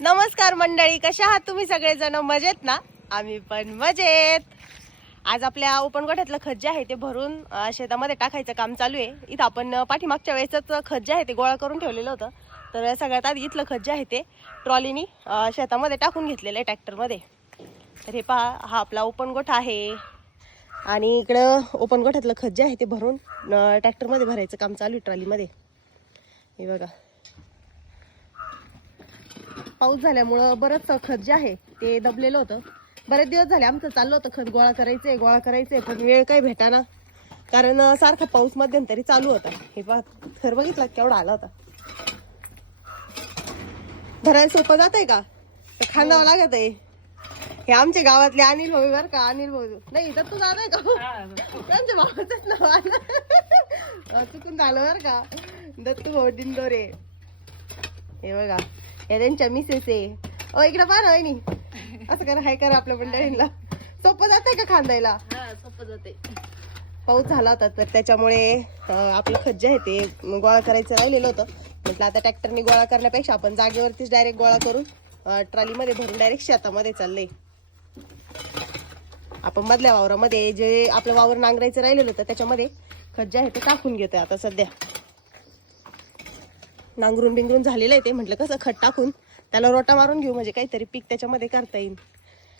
नमस्कार मंडळी कशा आहात तुम्ही सगळेजण? मजेत ना? आम्ही पण मजेत. आज आपल्या ओपन गोठ्यातलं खत जे आहे ते भरून शेतामध्ये टाकायचं काम चालू आहे. इथं आपण पाठीमागच्या वेळेसच खत जे आहे ते गोळा करून ठेवलेलं होतं. तर सगळ्यात आधी इथलं खत जे आहे ते ट्रॉलीनी शेतामध्ये टाकून घेतलेलं आहे ट्रॅक्टरमध्ये. तर हे पहा हा आपला ओपन गोठा आहे. आणि इकडं ओपन गोठ्यातलं खत जे आहे ते भरून अं, ट्रॅक्टरमध्ये भरायचं काम चालू आहे ट्रॉलीमध्ये. हे बघा. पाऊस झाल्यामुळं बरंच खत जे आहे ते दबलेलं होतं. बरेच दिवस झाले आमचं चाललं होतं खत गोळा करायचंय गोळा करायचंय पण वेळ काही भेटाना. कारण सारखा पाऊस मध्यंतरी चालू होता. हे पहा थर बघितला केवढा आला होता. भरायला सोपं जात आहे का? तर खांदावं लागत आहे हे आमच्या गावातले अनिल भाऊ बर का? अनिल भाऊ. नाही तर तू जाणार का? त्यांच्या भावाचंच नाव आलं. अं, चुकून झालं बर का? दत्तू भाऊ दिंदोरे हे बघा. या त्यांच्या मिसेस आहे ओ इकडे पहा ना वहिनी. असं करा हाय करा आपल्या मंडळींना. सोपं जातंय का खांदायला? पाऊस झाला होता तर त्याच्यामुळे आपलं खत जे आहे ते गोळा करायचं राहिलेलं होतं. म्हटलं आता ट्रॅक्टरने गोळा करण्यापेक्षा आपण जागेवरतीच डायरेक्ट गोळा करून ट्रॉलीमध्ये भरून डायरेक्ट शेतामध्ये चाललंय. आपण मधल्या वावरामध्ये जे आपलं वावर नांगरायचं राहिलेलं होतं त्याच्यामध्ये खत जे आहे ते टाकून घेतोय आता सध्या. नांगरून बिंगरून झालेलं आहे ते. म्हटलं कसं खत टाकून त्याला रोटा मारून घेऊ म्हणजे काहीतरी पीक त्याच्यामध्ये करता येईल.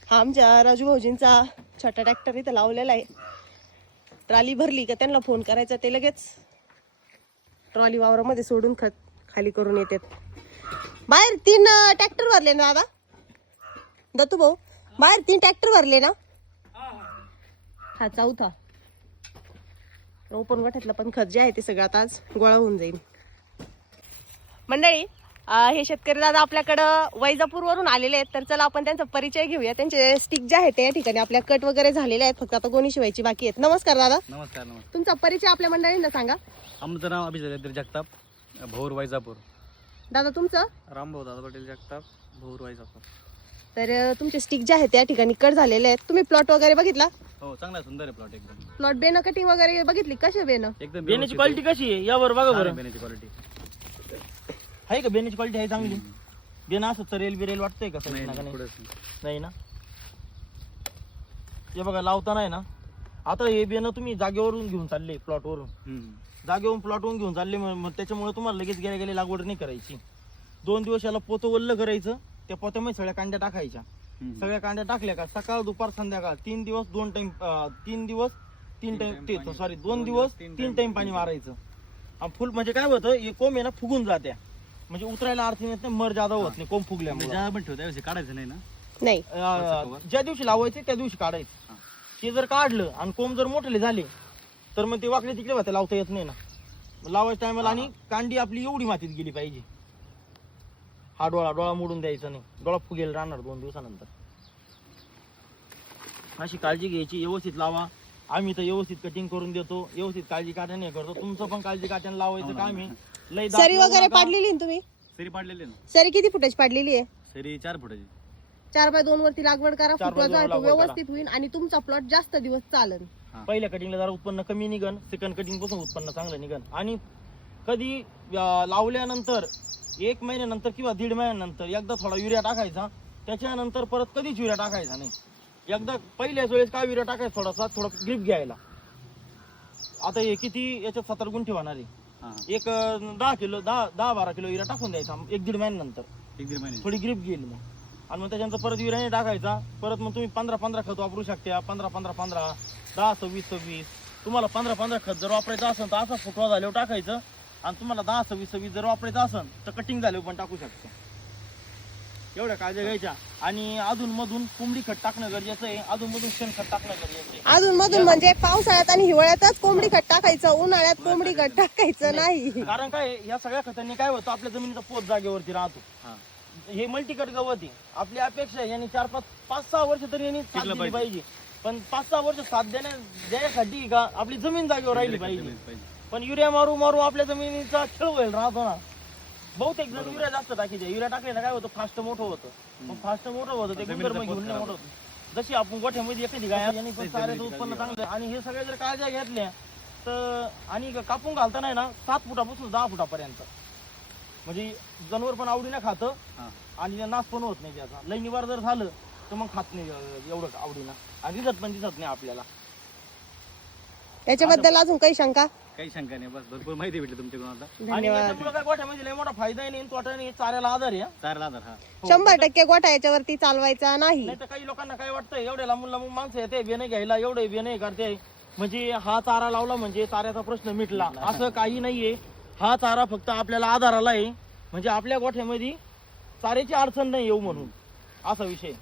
हा आमच्या राजू भाऊजींचा छोटा ट्रॅक्टर इथं लावलेला आहे. ट्रॉली भरली का त्यांना फोन करायचा ते लगेच ट्रॉली वावरामध्ये सोडून खत खाली करून येतात. बाहेर तीन ट्रॅक्टर भरले ना दादा? दत्तू भाऊ बाहेर तीन ट्रॅक्टर भरले ना? हा चौथा. रोपण गठ्यातलं पण खत जे आहे ते सगळं आता आज गोळा होऊन जाईल. मंडळी हे शेतकरी दादा आपल्याकडं वैजापूरवरून आलेले आहेत तर चला आपण त्यांचा परिचय घेऊया. त्यांचे स्टिक जे आहेत ते या ठिकाणी आपल्या कट वगैरे झालेले आहेत फक्त आता गोणी शिवायची बाकी आहेत. नमस्कार दादा. नमस्कार नमस्कार. तुमचा परिचय आपल्या मंडळींना सांगा. आमचं नाव अभिजित जगताप भोर वैजापूर. दादा तुमचं? रामभाऊ दादा पटेल जगताप भोर वैजापूर. तर तुमचे स्टिक जे आहेत त्या ठिकाणी कट झालेले आहेत. तुम्ही प्लॉट वगैरे बघितला? हो चांगला सुंदर आहे प्लॉट एकदम. प्लॉट बेन कटिंग वगैरे बघितली? कसे बेन एकदम बेण्याची क्वालिटी कशी आहे? यावर बघा बरं. बेण्याची क्वालिटी आहे का? बेण्याची क्वालिटी आहे चांगली. बेन असं तरेल बिरेल वाटतंय का? नाही सगळं नाही, नाही पुढंच नाही. नाही ना? हे बघा लावताना आहे ना आता हे बेन तुम्ही जागेवरून घेऊन चालले प्लॉट वरून. हम्म. जागेवरून प्लॉट वरून घेऊन चालले त्याच्यामुळे तुम्हाला लगेच गेल्या गेल्या लागवड नाही करायची. दोन दिवस याला पोतं वल्ल करायचं त्या पोत्यामध्ये सगळ्या कांड्या टाकायच्या. हम्म. सगळ्या कांड्या टाकल्या का? सकाळ दुपार संध्याकाळ तीन दिवस दोन टाइम तीन दिवस तीन तीन टाइम time ते पाणी. सॉरी दोन दिवस तीन टाइम पाणी मारायचं. आणि फुल म्हणजे काय होतं हे कोंब आहे ना फुगून जात्या. म्हणजे उतरायला अर्थ येत नाही मर जादा होत नाही कोंब म्हणजे फुगल्यामुळे ज्या पण ठेवता त्याविषयी काढायचं नाही ना? नाही. अं, ज्या दिवशी लावायचे त्या दिवशी काढायचं. ते जर काढलं आणि कोंब जर मोठले झाले तर मग ते वाकडे तिकडे होते लावता येत नाही ना. मग लावायच्या टायमाला आणि कांडी आपली एवढी मातीत गेली पाहिजे. हा डोळा डोळा मोडून द्यायचा नाही. डोळा फुगेल राहणार दोन दिवसानंतर. अशी काळजी घ्यायची व्यवस्थित लावा. आम्ही तर व्यवस्थित कटिंग करून देतो व्यवस्थित काळजी काट्याने करतो. तुमचं पण काळजी काट्याने लावायचं काम आहे. लय दाब सरी लावू वगैरे नका. पाडलेली ना तुम्ही? सरी पाडलेले ना. सरी किती फुटाची पाडलेली आहे? सरी चार फुटाची. चार बाय दोन वरती लागवड करा चार फुटवा बाय दोन जातो लागवड करा. व्यवस्थित होईल आणि तुमचा प्लॉट जास्त दिवस चालन पहिल्या कटिंगला जरा उत्पन्न कमी निघन सेकंड कटिंगपासून उत्पन्न चांगलं निघन. आणि कधी अं, लावल्यानंतर एक महिन्यानंतर किंवा दीड महिन्यानंतर एकदा थोडा युरिया टाकायचा त्याच्यानंतर परत कधीच युरिया टाकायचा नाही. एकदा पहिल्याच वेळेस युरिया टाकायचा थोडासा थोडा ग्रीप घ्यायला. आता हे किती याच्यात सत्तर गुंठे होणार आहे. हा. एक अं, दहा किलो दहा दहा बारा किलो युरिया टाकून द्यायचा एक दीड महिन्यानंतर एक दीड महिने थोडी ग्रीप घेईल मग. आणि मग त्याच्यानंतर परत युरियाने टाकायचा. परत मग तुम्ही पंधरा पंधरा खत वापरू शकता. पंधरा पंधरा पंधरा दहा सव्वीस सव्वीस. तुम्हाला पंधरा पंधरा खत जर वापरायचं असेल तर असा फुटवा झाल्यावर टाकायचं. आणि तुम्हाला दहा सव्वीस सव्वीस जर वापरायचं असेल तर कटिंग झाल्यावर पण टाकू शकता. एवढ्या काळजी घ्यायच्या. आणि अधून मधून कोंबडी खत टाकणं गरजेचं आहे. अधून मधून शेण खत टाकणं गरजेचं आहे. अजून मधून म्हणजे पावसाळ्यात आणि हिवाळ्यातच कोंबडी खत टाकायचं उन्हाळ्यात कोंबडी खत टाकायचं नाही. कारण काय आहे, या सगळ्या खतांनी काय होतं आपल्या जमिनीचा पोत जागेवरती राहतो. हा. हे मल्टीकट गवत आहे. आपली अपेक्षा आहे यांनी चार पाच पाच सहा वर्ष तरी यांनी साथ दिली. पाहिजे. पण पाच सहा वर्ष साथ देण्या देण्यासाठी का आपली जमीन जागेवर राहिली पाहिजे. पण युरिया मारू मारू आपल्या जमिनीचा खेळ होईल राहतो ना. बहुतेक जण युरिया जास्त टाकीचे युरिया टाकल्यानं काय होतं? फास्ट मोठं होतं. मग फास्ट मोठं होतं ते गुणधर्म पोत घेऊन नाही मोठं होतं. जशी आपण गोठ्यामध्ये एखादी गाय यांनी पण उत्पन्न काळजी चांगलं. आणि हे सगळे जर काळज्या घेतल्या तर आणि कापून घालताना आहे ना सात फुटापासून दहा फुटापर्यंत. म्हणजे जनावर पण आवडीनं खातं हा. आणि नाश पण होत नाही त्याचा. लई निवार जर झालं तर मग खात नाही एवढं आवडीनं. आणि दिसत पण दिसत नाही आपल्याला. याच्याबद्दल अजून काही शंका? काही शंका नाही बस भरपूर माहिती भेटली तुमच्याकडून आता. आणि धन्यवाद याच्यामुळं काय गोठ्यामध्ये लय मोठा फायदा नाही तोटा नाही चाऱ्याला आधार आहे हा. हजार हा. हो. शंभर टक्के गोठा याच्यावरती चालवायचा नाही. नाही तर काही लोकांना काय वाटतं एवढे लांबून लांबून माणसं येते बेणे घ्यायला एवढे बेणे करते. म्हणजे हा चारा लावला म्हणजे चाऱ्याचा प्रश्न मिटला. असं काही नाहीये. हा चारा फक्त आपल्याला आधाराला आहे. म्हणजे आपल्या गोठ्यामध्ये चाऱ्याची अडचण नाही येऊ म्हणून. असा विषय